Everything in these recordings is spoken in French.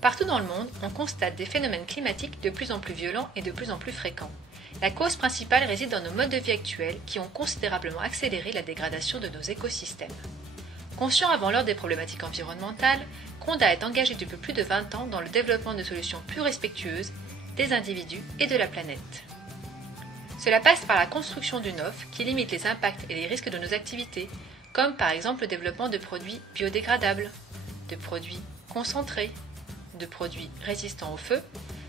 Partout dans le monde, on constate des phénomènes climatiques de plus en plus violents et de plus en plus fréquents. La cause principale réside dans nos modes de vie actuels qui ont considérablement accéléré la dégradation de nos écosystèmes. Conscient avant l'heure des problématiques environnementales, Condat est engagé depuis plus de 20 ans dans le développement de solutions plus respectueuses des individus et de la planète. Cela passe par la construction d'une offre qui limite les impacts et les risques de nos activités, comme par exemple le développement de produits biodégradables, de produits concentrés, de produits résistants au feu,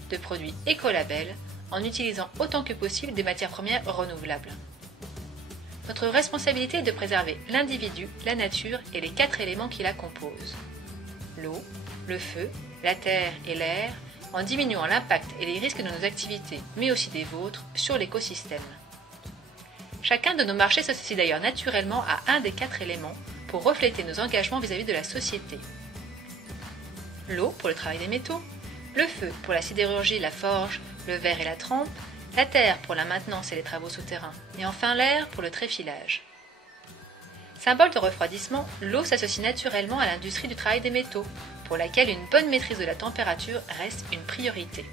de produits écolabels, en utilisant autant que possible des matières premières renouvelables. Notre responsabilité est de préserver l'individu, la nature et les 4 éléments qui la composent. L'eau, le feu, la terre et l'air, en diminuant l'impact et les risques de nos activités, mais aussi des vôtres, sur l'écosystème. Chacun de nos marchés s'associe d'ailleurs naturellement à un des 4 éléments pour refléter nos engagements vis-à-vis de la société. L'eau pour le travail des métaux, le feu pour la sidérurgie, la forge, le verre et la trempe, la terre pour la maintenance et les travaux souterrains, et enfin l'air pour le tréfilage. Symbole de refroidissement, l'eau s'associe naturellement à l'industrie du travail des métaux, pour laquelle une bonne maîtrise de la température reste une priorité.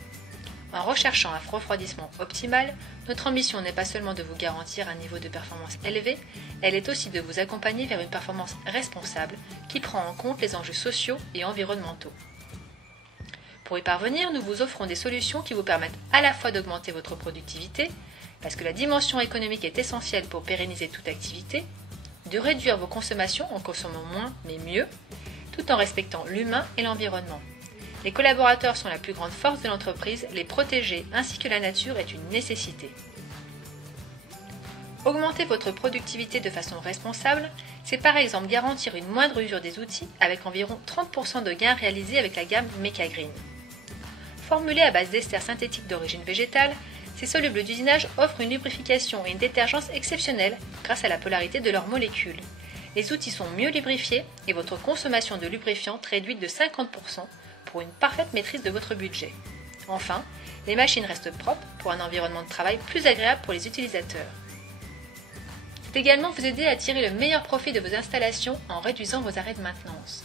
En recherchant un refroidissement optimal, notre ambition n'est pas seulement de vous garantir un niveau de performance élevé, elle est aussi de vous accompagner vers une performance responsable qui prend en compte les enjeux sociaux et environnementaux. Pour y parvenir, nous vous offrons des solutions qui vous permettent à la fois d'augmenter votre productivité, parce que la dimension économique est essentielle pour pérenniser toute activité, de réduire vos consommations en consommant moins mais mieux, tout en respectant l'humain et l'environnement. Les collaborateurs sont la plus grande force de l'entreprise, les protéger ainsi que la nature est une nécessité. Augmenter votre productivité de façon responsable, c'est par exemple garantir une moindre usure des outils avec environ 30% de gains réalisés avec la gamme Mecagreen. Formulés à base d'esters synthétiques d'origine végétale, ces solubles d'usinage offrent une lubrification et une détergence exceptionnelles grâce à la polarité de leurs molécules. Les outils sont mieux lubrifiés et votre consommation de lubrifiant réduite de 50% pour une parfaite maîtrise de votre budget. Enfin, les machines restent propres pour un environnement de travail plus agréable pour les utilisateurs. C'est également vous aider à tirer le meilleur profit de vos installations en réduisant vos arrêts de maintenance.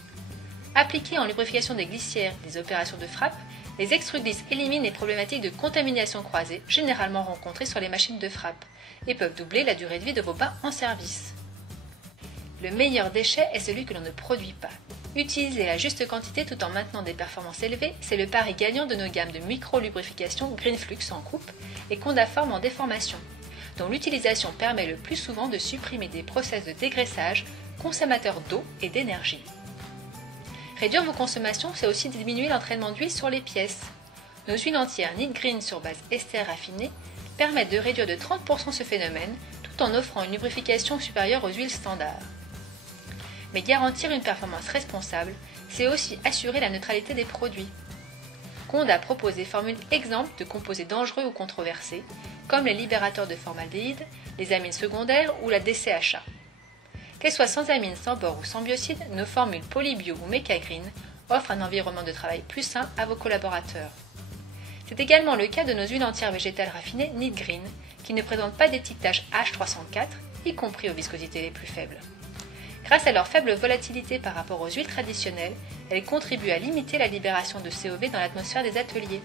Appliqués en lubrification des glissières et des opérations de frappe, les extrudeglisses éliminent les problématiques de contamination croisée généralement rencontrées sur les machines de frappe et peuvent doubler la durée de vie de vos bains en service. Le meilleur déchet est celui que l'on ne produit pas. Utiliser la juste quantité tout en maintenant des performances élevées, c'est le pari gagnant de nos gammes de micro-lubrification Greenflux en coupe et Condaform en déformation, dont l'utilisation permet le plus souvent de supprimer des process de dégraissage consommateurs d'eau et d'énergie. Réduire vos consommations, c'est aussi diminuer l'entraînement d'huile sur les pièces. Nos huiles entières Nitgreen sur base ester raffiné permettent de réduire de 30% ce phénomène tout en offrant une lubrification supérieure aux huiles standards. Mais garantir une performance responsable, c'est aussi assurer la neutralité des produits. Condat propose des formules exemples de composés dangereux ou controversés, comme les libérateurs de formaldéhyde, les amines secondaires ou la DCHA. Qu'elles soient sans amines, sans bore ou sans biocides, nos formules Polybio ou Mecagreen offrent un environnement de travail plus sain à vos collaborateurs. C'est également le cas de nos huiles entières végétales raffinées Nitgreen, qui ne présentent pas d'étiquetage H304, y compris aux viscosités les plus faibles. Grâce à leur faible volatilité par rapport aux huiles traditionnelles, elles contribuent à limiter la libération de CO2 dans l'atmosphère des ateliers.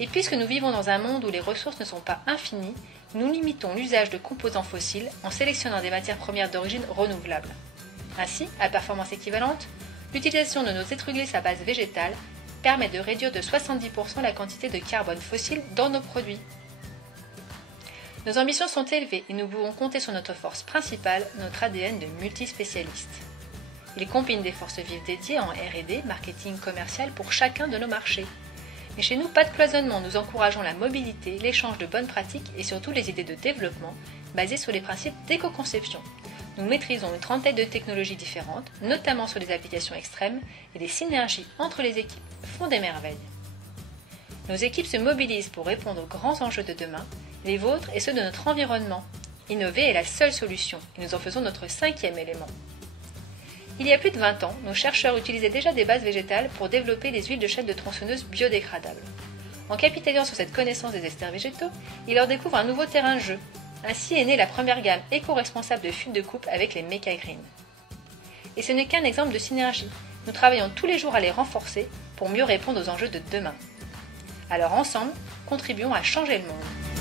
Et puisque nous vivons dans un monde où les ressources ne sont pas infinies, nous limitons l'usage de composants fossiles en sélectionnant des matières premières d'origine renouvelable. Ainsi, à performance équivalente, l'utilisation de nos extrudeglisses à base végétale permet de réduire de 70% la quantité de carbone fossile dans nos produits. Nos ambitions sont élevées et nous pouvons compter sur notre force principale, notre ADN de multispécialiste. Il combine des forces vives dédiées en R&D, marketing commercial pour chacun de nos marchés. Mais chez nous, pas de cloisonnement, nous encourageons la mobilité, l'échange de bonnes pratiques et surtout les idées de développement basées sur les principes d'éco-conception. Nous maîtrisons une trentaine de technologies différentes, notamment sur les applications extrêmes, et les synergies entre les équipes font des merveilles. Nos équipes se mobilisent pour répondre aux grands enjeux de demain, les vôtres et ceux de notre environnement. Innover est la seule solution et nous en faisons notre 5e élément. Il y a plus de 20 ans, nos chercheurs utilisaient déjà des bases végétales pour développer les huiles de chaîne de tronçonneuse biodégradables. En capitalisant sur cette connaissance des esters végétaux, ils leur découvrent un nouveau terrain de jeu. Ainsi est née la première gamme éco-responsable de fûts de coupe avec les Mecagreen. Et ce n'est qu'un exemple de synergie. Nous travaillons tous les jours à les renforcer pour mieux répondre aux enjeux de demain. Alors ensemble, contribuons à changer le monde.